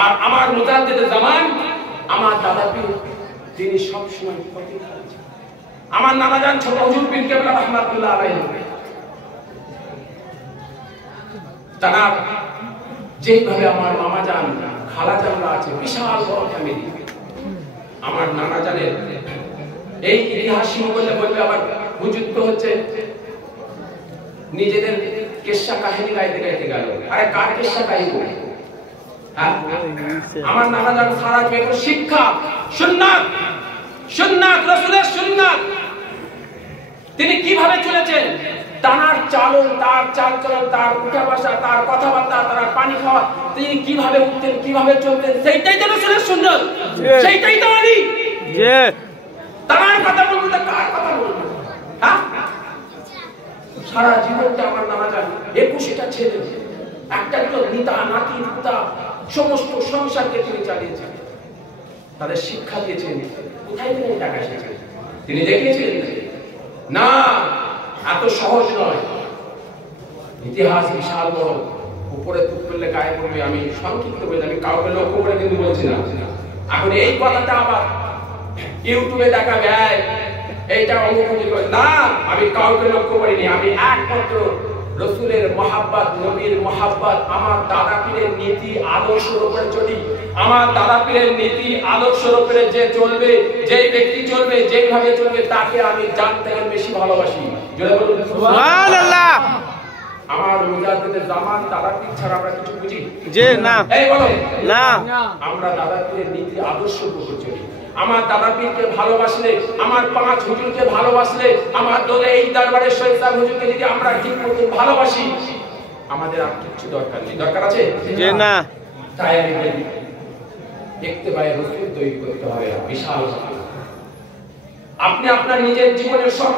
আর আমার মুজাদ্দিদ জামান আমার দাদা পীর তিনি সব সময় প্রতীক্ষা করেছেন। আমার নানা জান ছোট হুজুর পীর কেবলা রাহমাতুল্লাহ আলাইহি তারা যেইভাবে আমার মামা জান খালা জানরা আছে বিশাল বড় ফ্যামিলি। আমার নানা জানের এই ইতিহাস শুরু করলে বলবে আবার হুজুর তো হচ্ছে নিজেদের কিসসা কাহিনী গাইতে গাইতে গেল। আরে কার কিসসা কাহিনী? আমার নানা জান সারা জীবন শিক্ষা সুন্নাত সুন্নাত রাসূলের সুন্নাত তিনি কিভাবে চলেছেন, তার চালন তার চালচলন তার উঠা বসা তার কথাবার্তা তার পানি খাওয়া তিনি কিভাবে উঠতেন কিভাবে চলতেন সেইটাই তো রাসূলের সুন্নাত, সেইটাই তো আলী। তার কথা বলবো তো কার কথা বলবো? হ্যাঁ, সারা জীবনটা আমার নানা জান 21টা ছেলে একটা তো নিতা নাতি পুতা সমস্ত সংসারকে তিনি চালিয়েছেন, তাদের শিক্ষা দিয়েছেন। কোথায় তিনি টাকা শিখেছেন? তিনি দেখিয়েছেন না এত সহজ নয়। ইতিহাস বিশাল বড়, উপরে তুপ করলে গায়ে পড়বে। আমি সংক্ষিপ্ত বলে আমি কাউকে লক্ষ্য করে কিন্তু বলছি না। এখন এই কথাটা আবার ইউটিউবে দেখা যায় এইটা অনুভূতি করে না, আমি কাউকে লক্ষ্য করিনি। আমি একমাত্র রাসূলের মহাব্বত নবীর মহাব্বত আমার দাদা পীরের নীতি আদর্শের উপরে চলি। আমার দাদা পীরের নীতি আদর্শের উপরে যে চলবে, যেই ব্যক্তি চলবে, যেইভাবে চলবে তাকে আমি জান থেকে বেশি ভালোবাসি। জোরে বলুন সুবহানাল্লাহ। আমার মুজাদ্দিদের জামান দাদা পীর ছাড়া আমরা কিছু বুঝি যে না? এই বলো না, আমরা দাদা পীরের নীতি আদর্শের উপরে চলি। আমার দাদা পীরকে ভালোবাসলে, আমার 5 হুজুরকে ভালোবাসলে, আমার দলে এই দরবারের শহীদ সাহেব হুজুরকে যদি আমরা ঠিক মতো ভালোবাসি, আমাদের আর কিছু দরকার নেই। দরকার আছে যে না? তাই আমি বলি ইত্তেবায়ে রাসূল তৈরি করতে হবে বিশাল। আপনি আপনার নিজের জীবনের সব